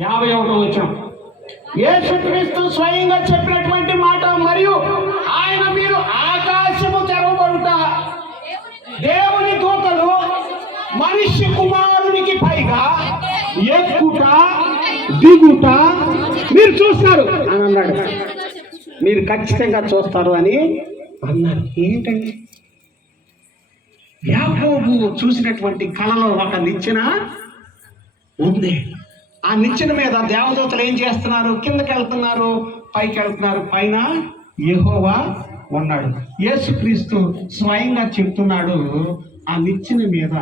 51వ వచనం యేసుక్రీస్తు స్వయంగా చెప్పినటువంటి మాట, మరియు ఆయన మీరు ఆకాశము తెరవబడుట, దేవుని దూతలు మనిషి కుమారునికి పైగా ఎక్కుట దిగుట మీరు చూస్తారు అని అన్నాడు. మీరు ఖచ్చితంగా చూస్తారు అని అన్నారు. ఏంటండి? యాకోబు చూసినటువంటి కళలో ఒక నిచ్చెన ఉంది. ఆ నిచ్చెన మీద దేవదూతలు ఏం చేస్తున్నారు? కిందకి వెళ్తున్నారు, పైకి వెళ్తున్నారు. పైన యెహోవా ఉన్నాడు. యేసుక్రీస్తు స్వయంగా చెప్తున్నాడు, ఆ నిచ్చెన మీద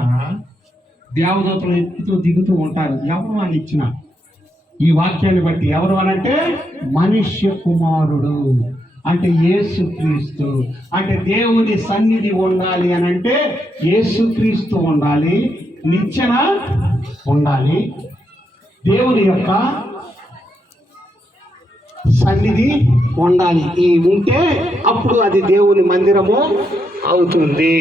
దేవదూతలు ఎక్కుతూ దిగుతూ ఉంటారు. ఎవరు ఆ నిచ్చెన? ఈ వాక్యాన్ని బట్టి ఎవరు అనంటే మనుష్య కుమారుడు, అంటే యేసుక్రీస్తు. అంటే దేవుని సన్నిధి ఉండాలి అనంటే యేసుక్రీస్తు ఉండాలి, నిచ్చెన ఉండాలి, దేవుని యొక్క సన్నిధి ఉండాలి. ఈ ఉంటే అప్పుడు అది దేవుని మందిరము అవుతుంది.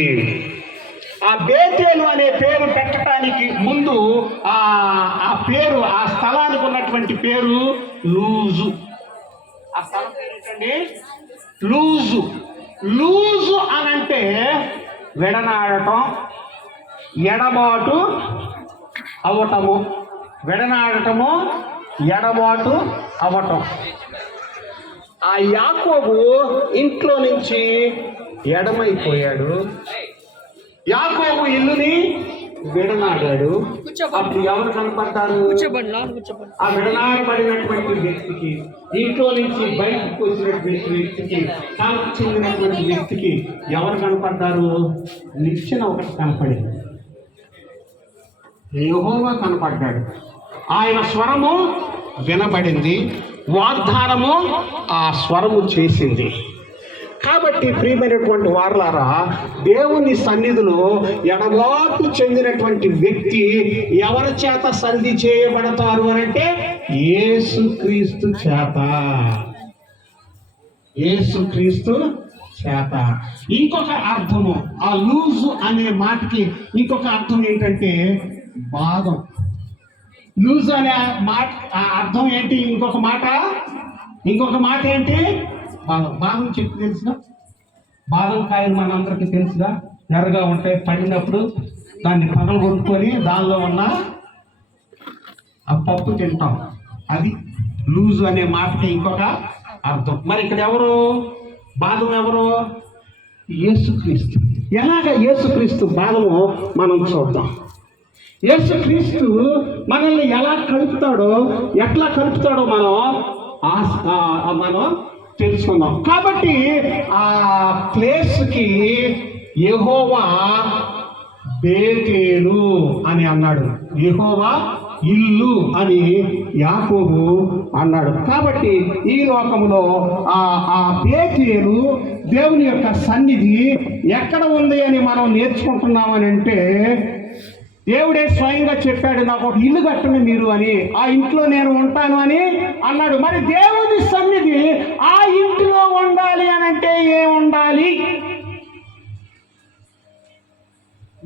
ఆ బేతేలు అనే పేరు పెట్టడానికి ముందు ఆ పేరు, ఆ స్థలానికి ఉన్నటువంటి పేరు లూజు. ఆ స్థలం పేరు ఏంటండి? లూజు. లూజు అనంటే విడనాడటం, ఎడబాటు అవటము. విడనాడటము, ఎడబాటు అవటం. ఆ యాకోబు ఇంట్లో నుంచి ఎడమైపోయాడు. యాకోబు ఇల్లుని విడనాడాడు. అప్పుడు ఎవరు కనపడ్డారు? ఆ విడనాడబడినటువంటి వ్యక్తికి, ఇంట్లో నుంచి బయటకు వచ్చినటువంటి వ్యక్తికి, తనకు చెందినటువంటి వ్యక్తికి ఎవరు కనపడ్డారు? నిచ్చెన ఒకటి కనపడింది. యెహోవా కనపడ్డాడు. ఆయన స్వరము వినబడింది, వాగ్దానము ఆ స్వరము చేసింది. కాబట్టి ప్రియమైనటువంటి వారలారా, దేవుని సన్నిధిలో ఎడబాటు చెందినటువంటి వ్యక్తి ఎవరి చేత సన్నిధి చేయబడతారు అనంటే యేసుక్రీస్తు చేత. యేసుక్రీస్తు చేత. ఇంకొక అర్థము, ఆ లూజు అనే మాటకి ఇంకొక అర్థం ఏంటంటే బాదం. లూజ్ అనే మాట అర్థం ఏంటి? ఇంకొక మాట ఏంటి? బాదం. బాదం చెట్టు తెలుసుగా? బాదం కాయలు మనందరికీ తెలుసుగా? ఎర్రగా ఉంటాయి. పడినప్పుడు దాన్ని పగలు కొనుక్కొని దానిలో ఉన్న ఆ పప్పు తింటాం. అది లూజ్ అనే మాటకి ఇంకొక అర్థం. మరి ఇక్కడ ఎవరు బాదం? ఎవరు? యేసుక్రీస్తు. ఎలాగ యేసుక్రీస్తు బాదము మనం చూద్దాం. యేసుక్రీస్తు మనల్ని ఎలా కలుపుతాడో, ఎట్లా కలుపుతాడో మనం తెలుసుకుందాం. కాబట్టి ఆ ప్లేస్కి యెహోవా బేతేలు అని అన్నాడు. యెహోవా ఇల్లు అని యాకోబు అన్నాడు. కాబట్టి ఈ లోకములో ఆ బేతేలు, దేవుని యొక్క సన్నిధి ఎక్కడ ఉంది అని మనం నేర్చుకుంటున్నామని అంటే, దేవుడే స్వయంగా చెప్పాడు, నాకు ఒక ఇల్లు కట్టండి మీరు అని, ఆ ఇంట్లో నేను ఉంటాను అని అన్నాడు. మరి దేవుని సన్నిధి ఆ ఇంటిలో ఉండాలి అనంటే ఏముండాలి?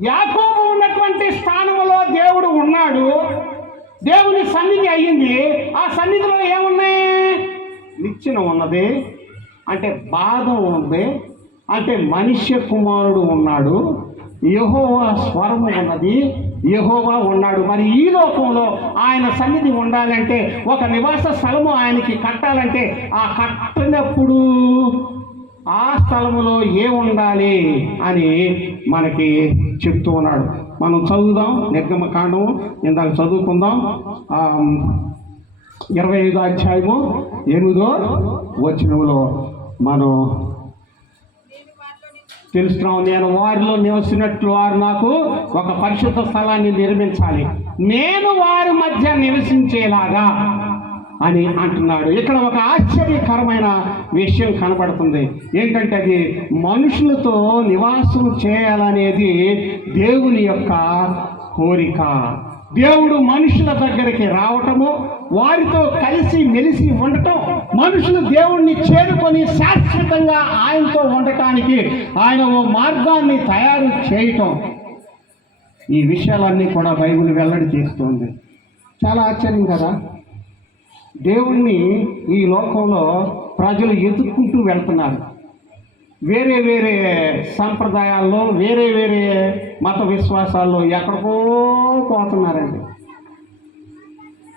యాకోబు ఉన్నటువంటి స్థానంలో దేవుడు ఉన్నాడు, దేవుని సన్నిధి అయ్యింది. ఆ సన్నిధిలో ఏమున్నాయి? నిచ్చెన ఉన్నది, అంటే బాధం ఉంది, అంటే మనుష్య కుమారుడు ఉన్నాడు, యెహోవా స్వరము ఉన్నది, యెహోవా ఉన్నాడు. మరి ఈ లోకంలో ఆయన సన్నిధి ఉండాలంటే, ఒక నివాస స్థలము ఆయనకి కట్టాలంటే, ఆ కట్టినప్పుడు ఆ స్థలములో ఏముండాలి అని మనకి చెప్తూ ఉన్నాడు. మనం చదువుదాం. నిర్గమకాండం ఇందాక చదువుకుందాం. 25వ అధ్యాయము 8వ వచనంలో మనం తెలుస్తున్నాం. నేను వారిలో నివసించినట్లు వారు నాకు ఒక పరిశుద్ధ స్థలాన్ని నిర్మించాలి, నేను వారి మధ్య నివసించేలాగా అని అంటున్నాడు. ఇక్కడ ఒక ఆశ్చర్యకరమైన విషయం కనబడుతుంది. ఏంటంటే అది మనుషులతో నివాసం చేయాలనేది దేవుని యొక్క కోరిక. దేవుడు మనుషుల దగ్గరికి రావటము, వారితో కలిసి మెలిసి ఉండటం, మనుషులు దేవుణ్ణి చేరుకొని శాశ్వతంగా ఆయనతో ఉండటానికి ఆయన ఓ మార్గాన్ని తయారు చేయటం, ఈ విషయాలన్నీ కూడా బైబిల్ వెల్లడి చేస్తుంది. చాలా ఆశ్చర్యం కదా. దేవుణ్ణి ఈ లోకంలో ప్రజలు ఎదుర్కొంటూ వెళ్తున్నారు. వేరే వేరే సంప్రదాయాల్లో, వేరే వేరే మత విశ్వాసాల్లో ఎక్కడికో పోతున్నారండి.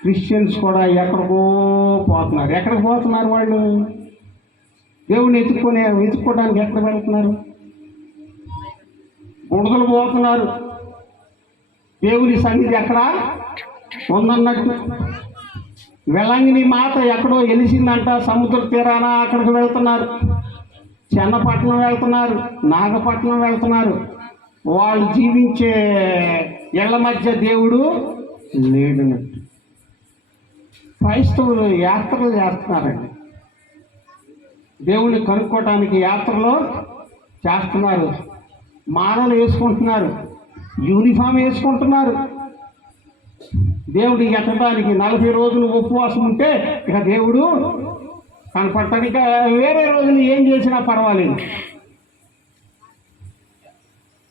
క్రిస్టియన్స్ కూడా ఎక్కడికో పోతున్నారు. ఎక్కడికి పోతున్నారు వాళ్ళు? దేవుణ్ణి వెతుక్కోవడానికి ఎక్కడ వెళ్తున్నారు? బుడదలు పోతున్నారు. దేవుని సన్నిధి ఎక్కడ ఉందన్నట్టు. వెలంగిని మాత ఎక్కడో వెలిసిందంట, సముద్ర తీరాన అక్కడికి వెళ్తున్నారు. చెన్నపట్నం వెళ్తున్నారు, నాగపట్నం వెళ్తున్నారు. వాళ్ళు జీవించే ఇళ్ల మధ్య దేవుడు లేడునట్టు. క్రైస్తవులు యాత్రలు చేస్తున్నారండి. దేవుణ్ణి కనుక్కోవటానికి యాత్రలు చేస్తున్నారు. మాలలు వేసుకుంటున్నారు, యూనిఫామ్ వేసుకుంటున్నారు. దేవుడికి ఎత్తడానికి 40 రోజులు ఉపవాసం ఉంటే ఇక దేవుడు కనపడటానికి వేరే రోజులు ఏం చేసినా పర్వాలేదు.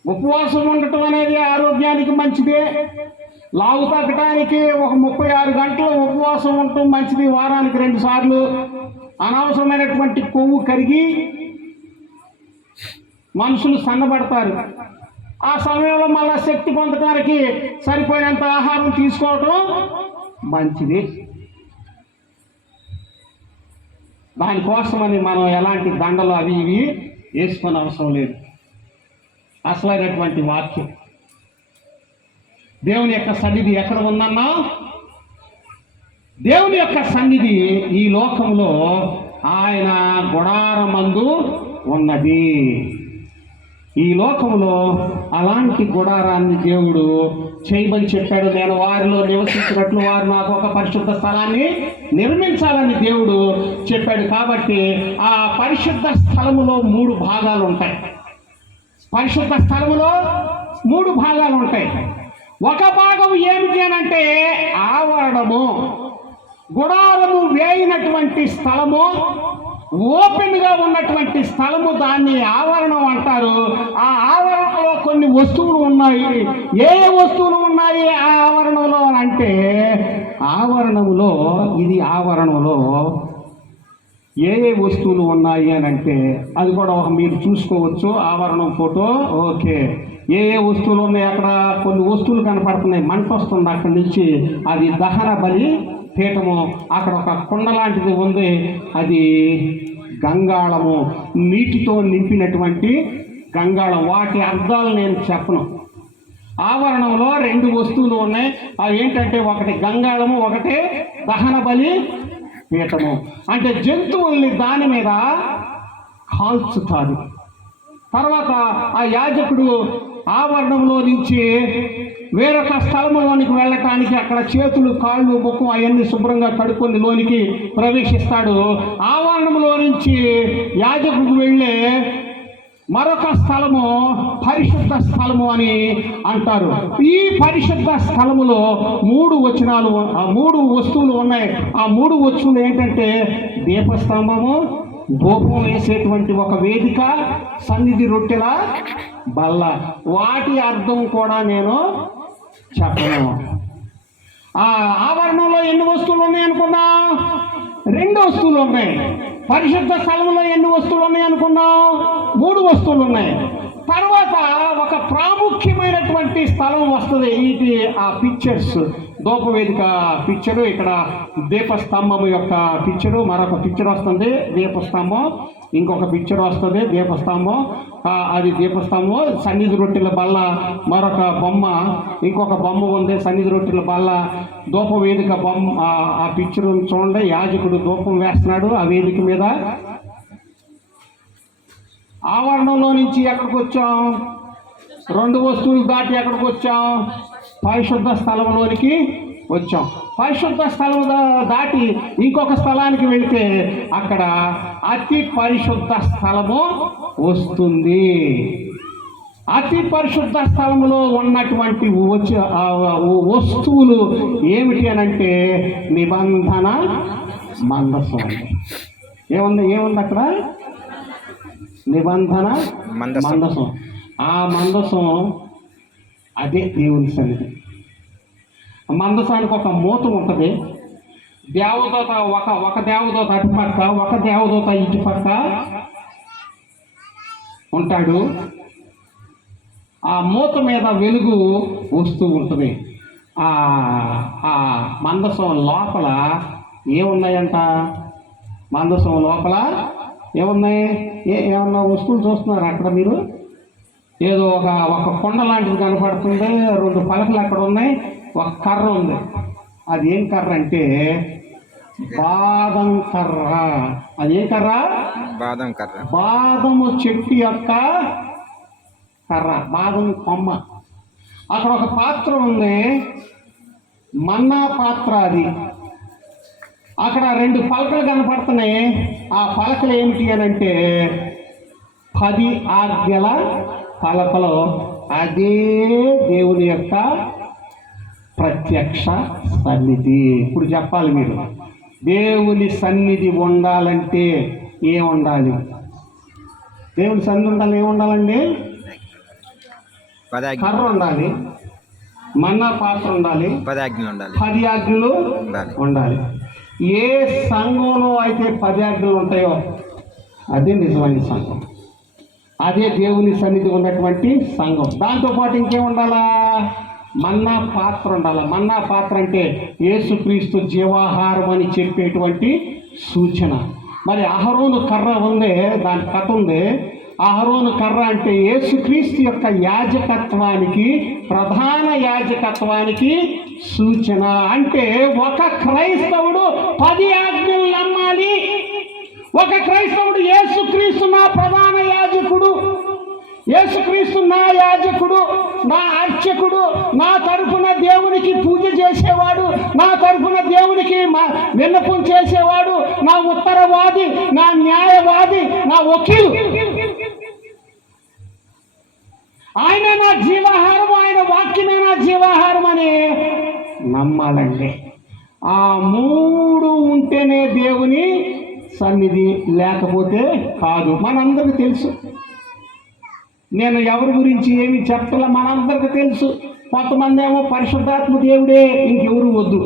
ఉపవాసం ఉండటం అనేది ఆరోగ్యానికి మంచిదే. లావు తగ్గటానికి ఒక 36 గంటలు ఉపవాసం ఉండటం మంచిది. వారానికి 2 సార్లు. అనవసరమైనటువంటి కొవ్వు కరిగి మనుషులు సన్నబడతారు. ఆ సమయంలో మళ్ళా శక్తి పొందడానికి సరిపోయినంత ఆహారం తీసుకోవటం మంచిది. దానికోసమని మనం ఎలాంటి దండలు అవి ఇవి వేసుకొని అవసరం లేదు. అసలైనటువంటి వాక్యం దేవుని యొక్క సన్నిధి ఎక్కడ ఉందన్నా, దేవుని యొక్క సన్నిధి ఈ లోకంలో ఆయన గుడారమందు ఉన్నది. ఈ లోకంలో అలాంటి గుడారాన్ని దేవుడు చేయమని చెప్పాడు. నేను వారిలో నివసించినట్లు వారు నాకు ఒక పరిశుద్ధ స్థలాన్ని నిర్మించాలని దేవుడు చెప్పాడు. కాబట్టి ఆ పరిశుద్ధ స్థలములో 3 భాగాలు ఉంటాయి. పరిశుద్ధ స్థలములో 3 భాగాలు ఉంటాయి. ఒక భాగం ఏమిటి అనంటే ఆవరణము. గుడారము వేయినటువంటి స్థలము, ఓపెన్గా ఉన్నటువంటి స్థలము, దాన్ని ఆవరణం అంటారు. ఆ ఆవరణలో కొన్ని వస్తువులు ఉన్నాయి. ఏ వస్తువులు ఉన్నాయి ఆ ఆవరణంలో అంటే, ఆవరణములో ఏ వస్తువులు ఉన్నాయి అని అంటే అది కూడా మీరు చూసుకోవచ్చు. ఆవరణం ఫోటో ఓకే. ఏ వస్తువులు ఉన్నాయి అక్కడ? కొన్ని వస్తువులు కనపడుతున్నాయి. మంట వస్తుంది అక్కడి నుంచి. అది దహన బలి పీఠము. అక్కడ ఒక కుండ లాంటిది ఉంది. అది గంగాళము, నీటితో నింపినటువంటి గంగాళం. వాటి అర్థాలు నేను చెప్పను. ఆవరణంలో 2 వస్తువులు ఉన్నాయి. అవి ఏంటంటే ఒకటి గంగాళము, ఒకటి దహన బలి పీఠము. అంటే జంతువుల్ని దాని మీద కాల్చుతారు. తర్వాత ఆ యాజకుడు ఆవరణంలో నుంచి వేరొక స్థలంలోనికి వెళ్ళటానికి అక్కడ చేతులు, కాళ్ళు, ముఖం అవన్నీ శుభ్రంగా కడుక్కొని లోనికి ప్రవేశిస్తాడు. ఆవరణంలో నుంచి యాజకుడు వెళ్ళే మరొక స్థలము పరిశుద్ధ స్థలము అని అంటారు. ఈ పరిశుద్ధ స్థలములో 3 వస్తువులు ఉన్నాయి. ఆ 3 వస్తువులు ఏంటంటే దీపస్తంభము, ధూపం వేసేటువంటి ఒక వేదిక, సన్నిధి రొట్టెల బల్ల. వాటి అర్థం కూడా నేను చెప్పను. ఆ ఆవరణంలో ఎన్ని వస్తువులు ఉన్నాయి అనుకున్నాం? 2 వస్తువులు ఉన్నాయి. పరిశుద్ధ స్థలంలో ఎన్ని వస్తువులు ఉన్నాయి అనుకున్నాం? 3 వస్తువులు ఉన్నాయి. తర్వాత ఒక ప్రాముఖ్యమైనటువంటి స్థలం వస్తుంది. ఇది ఆ పిక్చర్స్, ధూపవేదిక పిక్చరు, ఇక్కడ దీపస్తంభం యొక్క పిక్చరు, మరొక పిక్చర్ వస్తుంది దీపస్తంభం, ఇంకొక పిక్చర్ వస్తుంది దీపస్తంభం, అది దీపస్తంభం. సన్నిధి రొట్టెల బల్ల మరొక బొమ్మ, ఇంకొక బొమ్మ ఉంది సన్నిధి రొట్టెల బల్ల, ధూపవేదిక బొమ్మ. ఆ పిక్చర్ చూడండి. యాజకుడు ధూపం వేస్తున్నాడు ఆ వేదిక మీద. ఆవరణంలో నుంచి ఎక్కడికి వచ్చాం? 2 వస్తువులు దాటి ఎక్కడికి వచ్చాం? పరిశుద్ధ స్థలంలోనికి వచ్చాం. పరిశుద్ధ స్థలం దాటి ఇంకొక స్థలానికి వెళితే అక్కడ అతి పరిశుద్ధ స్థలము వస్తుంది. అతి పరిశుద్ధ స్థలములో ఉన్నటువంటి వస్తువులు ఏమిటి అనంటే నిబంధన మందసం. ఏముంది అక్కడ? నిబంధన మందసం. ఆ మందసం అదే దేవుని సన్నిధి. మందసానికి ఒక మూత ఉంటుంది. దేవదూత ఒక దేవదూత అటుపక్క, ఒక దేవదూత ఇటుపక్క ఉంటాడు. ఆ మూత మీద వెలుగు వస్తూ ఉంటుంది. ఆ మందసం లోపల ఏమున్నాయంట? మందసం లోపల ఏమున్నాయి? ఏమన్నా వస్తువులు చూస్తున్నారు అక్కడ మీరు? ఏదో ఒక కొండ లాంటిది కనపడుతుంది, 2 పలకలు అక్కడ ఉన్నాయి, ఒక కర్ర ఉంది. అది ఏం కర్ర అంటే బాదం కర్ర. అది ఏం కర్ర? బాదం కర్ర. బాదము చెట్టు యొక్క కర్ర, బాదం కొమ్మ. అక్కడ ఒక పాత్ర ఉంది, మన్నా పాత్ర. అది అక్కడ 2 పలకలు కనపడుతున్నాయి. ఆ పలకలు ఏమిటి అని అంటే 10 ఆజ్ఞల పలకలు. అదే దేవుని యొక్క ప్రత్యక్ష సన్నిధి. ఇప్పుడు చెప్పాలి మీరు, దేవుని సన్నిధి ఉండాలంటే ఏం ఉండాలి? దేవుని సన్నిధి ఉండాలి, ఏముండాలండి? కర్ర ఉండాలి, మన్నా పాత్ర ఉండాలి, 10 ఆజ్ఞలు ఉండాలి. ఏ సంఘంలో అయితే 10 ఆజ్ఞలు ఉంటాయో అదే నిజమైన సంఘం, అదే దేవుని సన్నిధి ఉన్నటువంటి సంఘం. దాంతోపాటు ఇంకేం ఉండాలా? మన్నా పాత్ర ఉండాలి. మన్నా పాత్ర అంటే యేసుక్రీస్తు జీవాహారం అని చెప్పేటువంటి సూచన. మరి అహరోను కర్ర ఉంది, దాని కథ ఉంది. అహరోను కర్ర అంటే యేసుక్రీస్తు యొక్క యాజకత్వానికి, ప్రధాన యాజకత్వానికి సూచన. అంటే ఒక క్రైస్తవుడు 10 ఆజ్ఞలు నమ్మాలి. ఒక క్రైస్తవుడు యేసుక్రీస్తు నా ప్రధాన యాజకుడు, యేసుక్రీస్తు నా యాజకుడు, నా అర్చకుడు, నా తరఫున దేవునికి పూజ చేసేవాడు, నా తరఫున దేవునికి విన్నపం చేసేవాడు, నా ఉత్తరవాది, నా న్యాయవాది, నా వకీలు, ఆయన నా జీవాహారం, ఆయన వాక్యమే నా జీవాహారం అని నమ్మాలండి. ఆ 3 ఉంటేనే దేవుని సన్నిధి, లేకపోతే కాదు. మనందరికీ తెలుసు. నేను ఎవరి గురించి ఏమి చెప్పాల, మనందరికీ తెలుసు. కొంతమంది ఏమో పరిశుద్ధాత్మ దేవుడే, ఇంకెవరు వద్దు.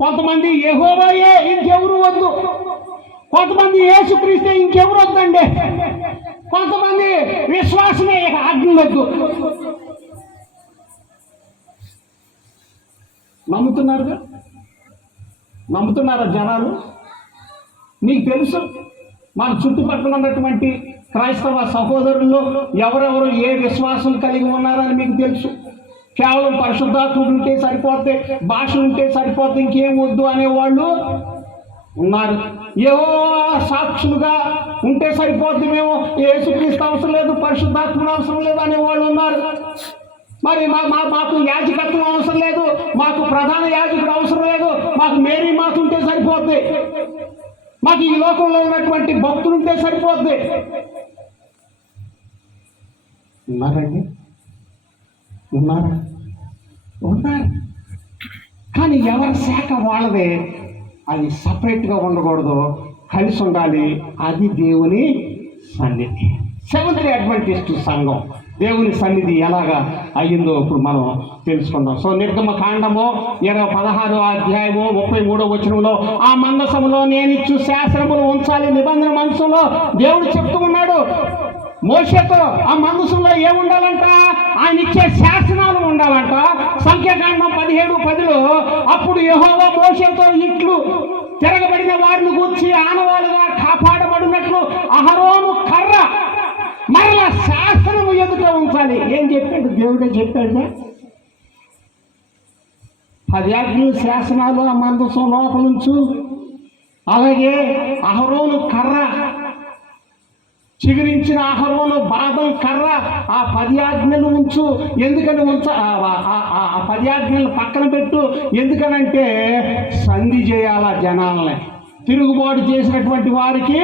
కొంతమంది యెహోవాయే, ఇంకెవరు వద్దు. కొంతమంది యేసుక్రీస్తే, ఇంకెవరు వద్దండి. కొంతమంది విశ్వాసమే, ఆజ్ఞలు వద్దు. నమ్ముతున్నారా జనాలు? మీకు తెలుసు, మన చుట్టుపక్కల ఉన్నటువంటి క్రైస్తవ సహోదరుల్లో ఎవరెవరు ఏ విశ్వాసం కలిగి ఉన్నారని మీకు తెలుసు. కేవలం పరిశుద్ధాత్ముడు ఉంటే సరిపోతే, భాష ఉంటే సరిపోతే, ఇంకేం వద్దు అనేవాళ్ళు ఉన్నారు. ఏవో సాక్షులుగా ఉంటే సరిపోద్ది, మేము యేసుక్రీస్తు అవసరం లేదు, పరిశుద్ధాత్ముడు అవసరం లేదు అనేవాళ్ళు ఉన్నారు. మరి మాకు యాజకత్వం అవసరం లేదు, మాకు ప్రధాన యాజకుడు అవసరం లేదు, మాకు మేరీ మాత ఉంటే సరిపోద్ది, మాకు ఈ లోకంలో ఉన్నటువంటి భక్తులు ఉంటే సరిపోద్ది. ఉన్నారండి? ఉన్నారు. కానీ ఎవరి శాఖ వాళ్ళదే. అది సపరేట్గా ఉండకూడదు, కలిసి ఉండాలి. అది దేవుని సన్నిధి. సెవెంత్ డే అడ్వెంటిస్ట్ సంఘం దేవుని సన్నిధి ఎలాగా అయ్యిందో ఇప్పుడు మనం తెలుసుకుందాం. సో నిర్గమ కాండము 16వ అధ్యాయము 33వ వచనంలో, ఆ మందసములో నేను ఇచ్చు శాసనములు ఉంచాలి, నిబంధన మనసులో దేవుడు చెప్తూ ఉన్నాడు మోషేతో. ఆ మందసంలో ఏముండాలంట? ఆయన ఇచ్చే శాసనాలు ఉండాలంట. సంఖ్యాకాండం 17:10లో, అప్పుడు యెహోవా మోషేతో ఇట్లు తిరగబడిన వారిని గూర్చి ఆనవాలుగా కాపాడబడినట్లు అహరోను కర్ర మరలా శాస్త్రము ఎదుట ఉంచాలి. ఏం చెప్పాడు? దేవుడే చెప్పాడు. 10 ఆజ్ఞలు శాసనాలు ఆ మందసం లోపలుంచు. అలాగే అహరోను కర్ర, చిగురించిన అహరోను బాదం కర్ర, ఆ 10 ఆజ్ఞలు ఉంచు. ఎందుకని ఆ 10 ఆజ్ఞలు పక్కన పెట్టు. ఎందుకనంటే సంధి చేయాల జనాలని. తిరుగుబాటు చేసినటువంటి వారికి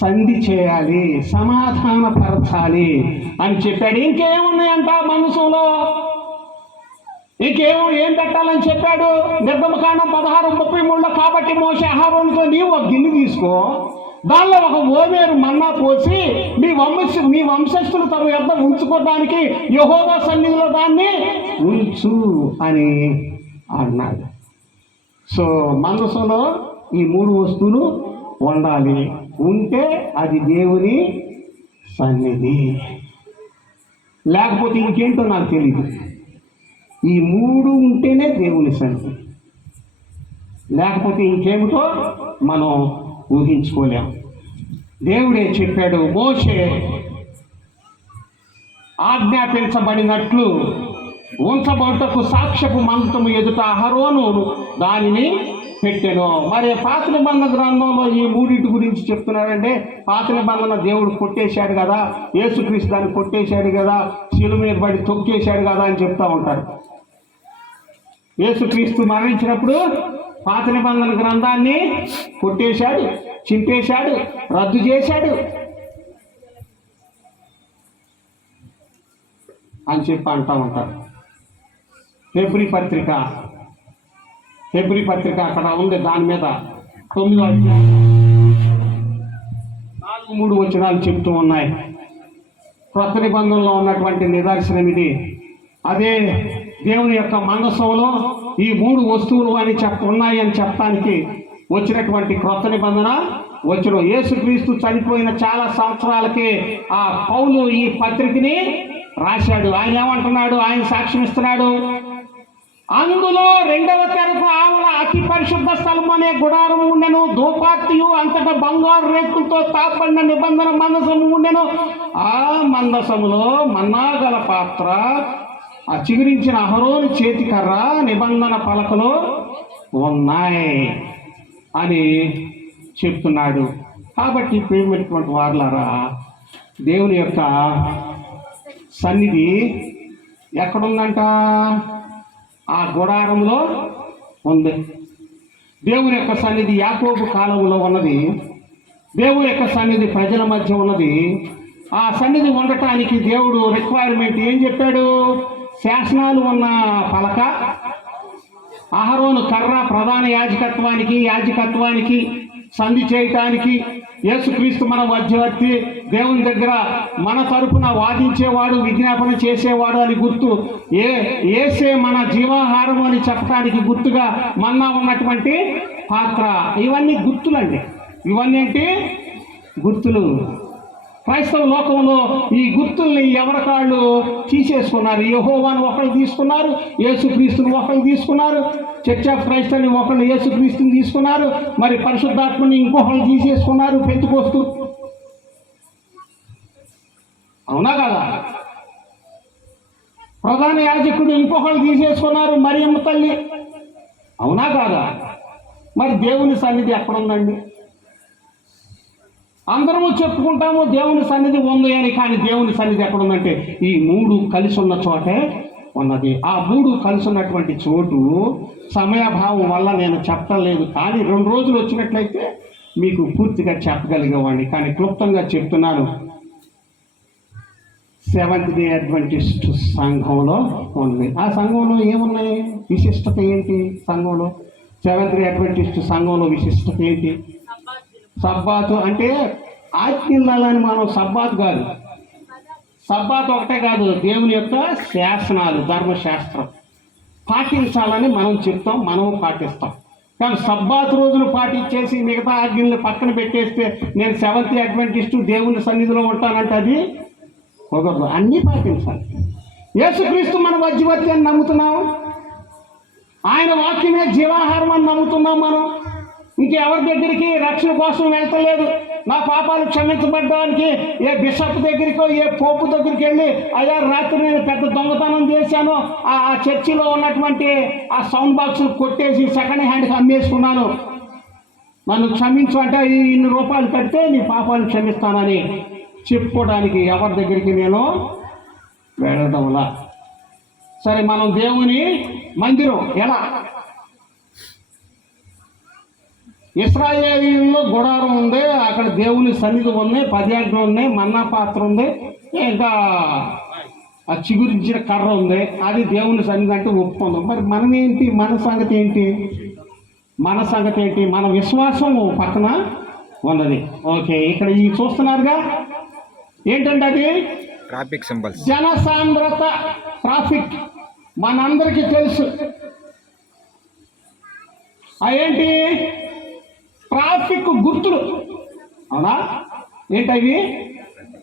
సంధి చేయాలి, సమాధానపరచాలి అని చెప్పాడు. ఇంకేమున్నాయంట మనసులో? ఏం పెట్టాలని చెప్పాడు? నిర్గమకాండం 16:33లో, కాబట్టి మోషే అహరోనుతో, నీవు ఒక గిన్నె తీసుకో, దానిలో ఒక ఓమేరు మన్నా పోసి మీ వంశస్థులు తమ యొద్ద ఉంచుకోవడానికి యెహోవా సన్నిధిలో దాన్ని ఉంచు అని అన్నాడు. సో మందసంలో ఈ 3 వస్తువులు ఉండాలి. ఉంటే అది దేవుని సన్నిధి, లేకపోతే ఇంకేంటో నాకు తెలియదు. ఈ 3 ఉంటేనే దేవుని సన్నిధి, లేకపోతే ఇంకేమిటో మనం ఊహించుకోలేం. దేవుడే చెప్పాడు, మోషే ఆజ్ఞాపించబడినట్లు ఉంచబడుటకు సాక్ష్యపు మందసము ఎదుట అహరోను దానిని పెట్టెను. మరి పాత నిబంధన గ్రంథంలో ఈ 3 గురించి చెప్తున్నారంటే, పాత నిబంధన దేవుడు కొట్టేశాడు కదా, యేసుక్రీస్తు దాన్ని కొట్టేశాడు కదా, శిలువ మీద పడి తొక్కేశాడు కదా అని చెప్తా ఉంటారు. యేసుక్రీస్తు మరణించినప్పుడు పాత నిబంధన గ్రంథాన్ని కొట్టేశాడు, చింపేశాడు, రద్దు చేశాడు అని చెప్పి అంటూ ఉంటారు. హెబ్రీ పత్రిక అక్కడ ఉంది, దాని మీద 9వ అధ్యాయం 4-3 వచనాలు చెప్తూ ఉన్నాయి. క్రొత్త నిబంధనలో ఉన్నటువంటి నిదర్శనం ఇది. అదే దేవుని యొక్క మందసంలో ఈ 3 వస్తువులు అని ఉన్నాయి అని చెప్పడానికి వచ్చినటువంటి క్రొత్త నిబంధన వచ్చిన యేసుక్రీస్తు చనిపోయిన చాలా సంవత్సరాలకే ఆ పౌలు ఈ పత్రికని రాశాడు. ఆయన ఏమంటున్నాడు, ఆయన సాక్ష్యం ఇస్తున్నాడు, అందులో 2వ తెరకు ఆవల అతి పరిశుద్ధ స్థలం అనే గుడారం ఉండెను, ధూపార్తియు అంతటా బంగారు రేకులతో తాపడిన నిబంధన మందసము ఉండెను. ఆ మందసములో మన్నాగల పాత్ర, ఆ చిగురించిన అహరోను చేతికర్ర, నిబంధన పలకలు ఉన్నాయి అని చెప్తున్నాడు. కాబట్టి ప్రియమైనటువంటి వారలారా, దేవుని యొక్క సన్నిధి ఎక్కడుందంట? ఆ గుడారంలో ఉంది. దేవుని యొక్క సన్నిధి యాకోబు కాలంలో ఉన్నది, దేవుని యొక్క సన్నిధి ప్రజల మధ్య ఉన్నది. ఆ సన్నిధి ఉండటానికి దేవుడు రిక్వైర్మెంట్ ఏం చెప్పాడు? శాసనాలు ఉన్న పలక, అహరోను కర్ర, ప్రధాన యాజకత్వానికి సంధి చేయటానికి, యేసుక్రీస్తు మన మధ్యవర్తి, దేవుని దగ్గర మన తరపున వాదించేవాడు, విజ్ఞాపన చేసేవాడు అని గుర్తు, ఏసే మన జీవాహారం అని చెప్పడానికి గుర్తుగా మన్నా ఉన్నటువంటి పాత్ర. ఇవన్నీ గుర్తులండి. ఇవన్నీ ఏంటి? గుర్తులు. క్రైస్తవ లోకంలో ఈ గుర్తుల్ని ఎవరికాళ్ళు తీసేసుకున్నారు. యెహోవాను ఒకళ్ళు తీసుకున్నారు, యేసుక్రీస్తుని ఒకళ్ళు తీసుకున్నారు, చర్చ్ ఆఫ్ క్రైస్ట్ అని ఒకళ్ళు యేసుక్రీస్తుని తీసుకున్నారు, మరి పరిశుద్ధాత్మని ఇంకొకళ్ళు తీసేసుకున్నారు, పెంతుకోస్తూ. అవునా కదా? ప్రధాన యాజకుడు ఇంకొకళ్ళు తీసేసుకున్నారు, మరియమ్మ తల్లి. అవునా కాదా? మరి దేవుని సన్నిధి ఎక్కడుందండి? అందరము చెప్పుకుంటాము దేవుని సన్నిధి ఉంది అని, కానీ దేవుని సన్నిధి ఎక్కడుందంటే ఈ 3 కలిసి ఉన్న చోటే ఉన్నది. ఆ 3 కలిసి ఉన్నటువంటి చోటు సమయాభావం వల్ల నేను చెప్పలేదు, కానీ 2 రోజులు వచ్చినట్లయితే మీకు పూర్తిగా చెప్పగలిగేవాడిని. కానీ క్లుప్తంగా చెప్తున్నాను. సెవెంత్ డే అడ్వెంటిస్ట్ సంఘంలో ఉంది. ఆ సంఘంలో ఏమున్నాయి? విశిష్టత ఏంటి? సంఘంలో సెవెంత్ డే అడ్వెంటిస్ట్ సంఘంలో విశిష్టత ఏంటి? సబ్బాతు అంటే ఆజ్ఞలని మనం సబ్బాతు కాదు, సబ్బాతు ఒకటే కాదు, దేవుని యొక్క శాసనాలు, ధర్మశాస్త్రం పాటించాలని మనం చెప్తాం, మనము పాటిస్తాం. కానీ సబ్బాతు రోజులు పాటించేసి మిగతా ఆజ్ఞల్ని పక్కన పెట్టేస్తే నేను సెవెంత్ అడ్వెంటిస్టు దేవుని సన్నిధిలో ఉంటానంటే అది కుదరదు. అన్నీ పాటించాలి. యేసుక్రీస్తు మన మధ్యవర్తి అని నమ్ముతున్నాం, ఆయన వాక్యమే జీవాహారం అని నమ్ముతున్నాం. మనం ఇంకెవరి దగ్గరికి రక్షణ కోసం వెళ్తలేదు. నా పాపాలు క్షమించబడ్డానికి ఏ బిషప్ దగ్గరికో ఏ పోపు దగ్గరికి వెళ్ళి, అయ్యా రాత్రి నేను పెద్ద దొంగతనం చేశాను, ఆ చర్చిలో ఉన్నటువంటి ఆ సౌండ్ బాక్స్ కొట్టేసి సెకండ్ హ్యాండ్కి అమ్మేసుకున్నాను, నన్ను క్షమించు అంటే ఇన్ని రూపాయలు కడితే నీ పాపాలు క్షమిస్తానని చెప్పుకోవడానికి ఎవరి దగ్గరికి నేను వెళ్ళడంలా. సరే, మనం దేవుని మందిరం ఎలా? ఇశ్రాయేలీయుల్లో గుడారం ఉంది, అక్కడ దేవుని సన్నిధి ఉంది, 10 ఆజ్ఞలు ఉన్నాయి, మన్నా పాత్ర ఉంది, ఇంకా ఆ చిగురించిన కర్ర ఉంది. అది దేవుని సన్నిధి అంటే ఒప్పుకుందాం. మరి మనం ఏంటి? మన సంగతి ఏంటి? మన విశ్వాసం పక్కన ఉన్నది. ఓకే, ఇక్కడ ఈ చూస్తున్నారుగా ఏంటంటే అది ట్రాఫిక్ సింబల్స్, జనసాంద్రత, ట్రాఫిక్ మనందరికీ తెలుసు. ఏంటి? ట్రాఫిక్ గుర్తులు. అవునా? ఏంటవి?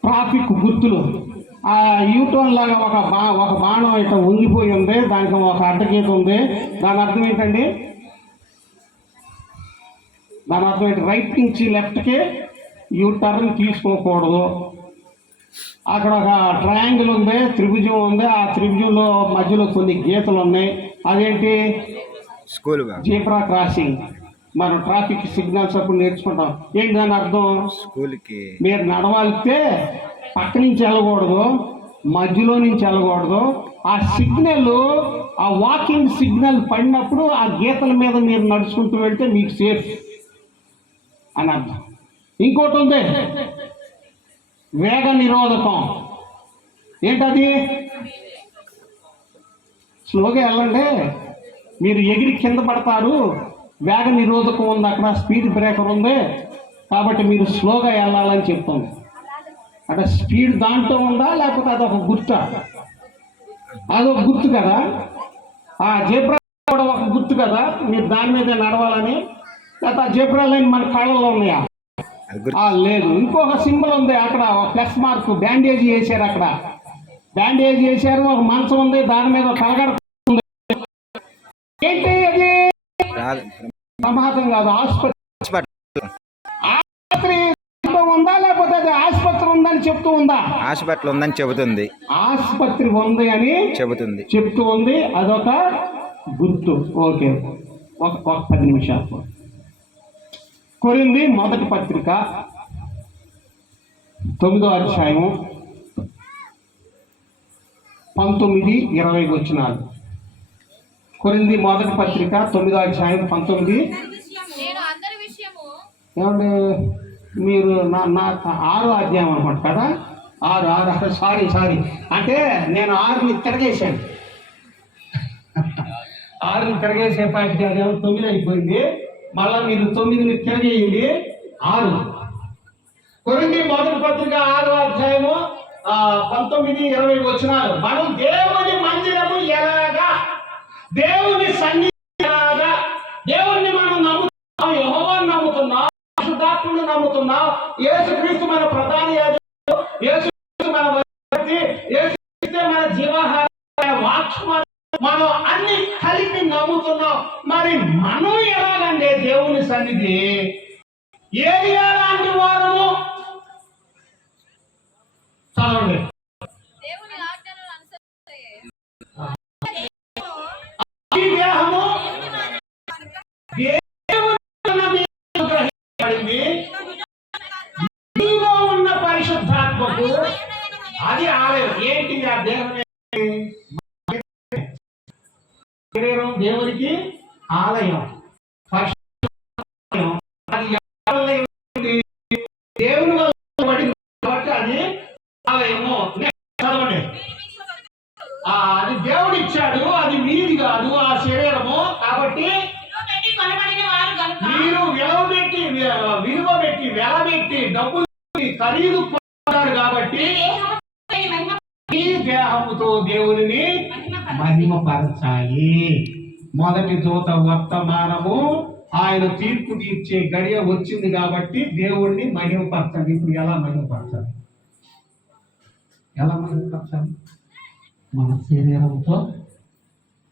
ట్రాఫిక్ గుర్తులు. ఆ యూటర్న్ లాగా ఒక బాణం ఇట్లా ఉంగిపోయి ఉంది, దానికి ఒక అడ్డగీత ఉంది. దాని అర్థం ఏంటండి? దాని అర్థం ఏంటి? రైట్ నుంచి లెఫ్ట్కి యూటర్న్ తీసుకోకూడదు. అక్కడ ఒక ట్రయాంగిల్ ఉంది, త్రిభుజం ఉంది. ఆ త్రిభుజంలో మధ్యలో కొన్ని గీతలు ఉన్నాయి. అదేంటి? Zebra crossing. మనం ట్రాఫిక్ సిగ్నల్స్ అప్పుడు నేర్చుకుంటాం. ఏంటి దాని అర్థం? స్కూల్కి మీరు నడవాలితే పక్క నుంచి వెళ్ళకూడదు, మధ్యలో నుంచి వెళ్ళకూడదు. ఆ సిగ్నల్, ఆ వాకింగ్ సిగ్నల్ పడినప్పుడు ఆ గీతల మీద మీరు నడుచుకుంటూ వెళ్తే మీకు సేఫ్ అని అర్థం. ఇంకోటి ఉంది, వేగ నిరోధకం. ఏంటది? స్లోగా వెళ్ళండి, మీరు ఎగిరి కింద పడతారు. వేగ నిరోధకం ఉంది, అక్కడ స్పీడ్ బ్రేకర్ ఉంది, కాబట్టి మీరు స్లోగా వెళ్ళాలని చెప్తుంది. అంటే స్పీడ్ దాంట్లో ఉందా, లేకపోతే అదొక గుర్త? అదొక గుర్తు కదా. ఆ జెబ్రా కూడా ఒక గుర్తు కదా, మీరు దాని మీద నడవాలని. లేకపోతే ఆ జెబ్రా లైన్ మన కాళ్ళలో ఉన్నాయా? లేదు. ఇంకొక సింబల్ ఉంది అక్కడ, ఒక ప్లస్ మార్క్, బ్యాండేజ్ చేశారు. అక్కడ బ్యాండేజ్ చేశారు. ఒక మంచం ఉంది, దాని మీద ఒక కలగడ ఉంది. ఏంటి అది? ప్రమాదం కాదు, ఆసుపత్రి. ఆసుపత్రి ఉందా, లేకపోతే అది ఆసుపత్రి ఉందని చెప్తూ ఉందా? హాస్పిటల్ ఉందని చెబుతుంది. ఆసుపత్రి ఉంది అని చెప్తూ ఉంది. అదొక గుర్తు. ఓకే, ఒక 10 నిమిషాలు. కొరింథీ మొదటి పత్రిక 9వ అధ్యాయం 19-20 వచనాలు. కొరింథీ మొదటి పత్రిక 9వ అధ్యాయం 19. ఏమంటే మీరు నాకు 6వ అధ్యాయం అనుకుంటా కదా. 6 సారీ అంటే నేను 6ని తిరగేశాను. 6ని తిరగేసేపాటికి అదేమో 9 అయిపోయింది. మళ్ళా మీరు 9ని తిరగేయండి 6. కొరింథీ మొదటి పత్రిక 6వ అధ్యాయము 19-20 వచనాలు. మనం దేవుని మందిరము ఎలాగా, దేవుని సన్నిధి ఎలాగా, దేవుణ్ణి మనం నమ్ముతున్నాం, యెహోవాను నమ్ముతున్నాం, పరిశుద్ధాత్మను నమ్ముతున్నాం, యేసుక్రీస్తు మన ప్రధాన యాజకుడు, యేసుక్రీస్తు మన వ్యక్తి, యేసుక్రీస్తు మన జీవాహారం, వాక్కు మనం అన్ని కలిపి నమ్ముతున్నాం. మరి మనం ఎలాగంటే దేవుని సన్నిధి ఏది ఎలాంటి వారము? చదవండి. ఈ దేహము నీలో ఉన్న పరిశుద్ధాత్మకు అది ఆలయం. ఏంటి ఆ దేహం? శరీరం దేవునికి ఆలయం. అది దేవుని వల్ల కాబట్టి అది ఆలయము. చదవండి. అది దేవుడు ఇచ్చాడు, అది మీది కాదు ఆ శరీరము. కాబట్టి మీరు విలువ పెట్టి వెలబెట్టి డబ్బులు ఖరీదు పొందారు. కాబట్టి ఈ దేహముతో దేవుని మహిమపరచాలి. మొదటి దూత వర్తమానము, ఆయన తీర్పు తీర్చే గడియ వచ్చింది కాబట్టి దేవుణ్ణి మహిమపరచాలి. ఇప్పుడు ఎలా మహిమపరచాలి? మన శరీరంతో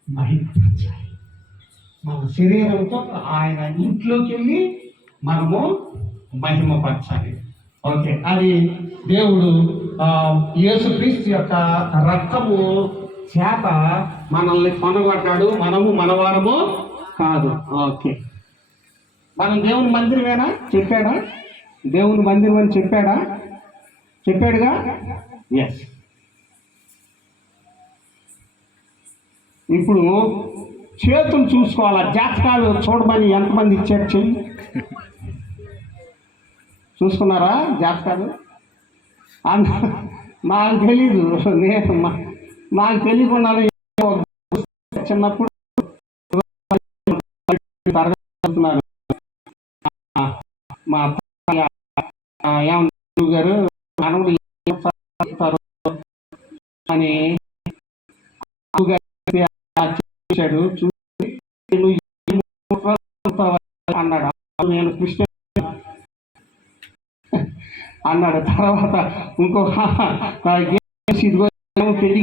మహిమపరచాలి. మన శరీరంతో ఆయన ఇంట్లోకి వెళ్ళి మనము మహిమపరచాలి. ఓకే, అది దేవుడు యేసుక్రీస్తు యొక్క రక్తము చేత మనల్ని కొనగొట్టాడు. మనము మనవారము కాదు. ఓకే, మనం దేవుని మందిరమేనా? చెప్పాడా? దేవుని మందిరం అని చెప్పాడుగా. ఎస్. ఇప్పుడు చేతులు చూసుకోవాలా? జాతకాలు చూడమని ఎంతమంది ఇచ్చారు? చెయ్యి చూసుకున్నారా జాతకాలు? నాకు తెలీదు. నాకు తెలియకుండా చిన్నప్పుడు మా గారు మనవుడు అని చూశాడు. చూసి అన్నాడు. నేను కృష్ణ అన్నాడు. తర్వాత ఇంకొక ఇదిగో పెళ్లి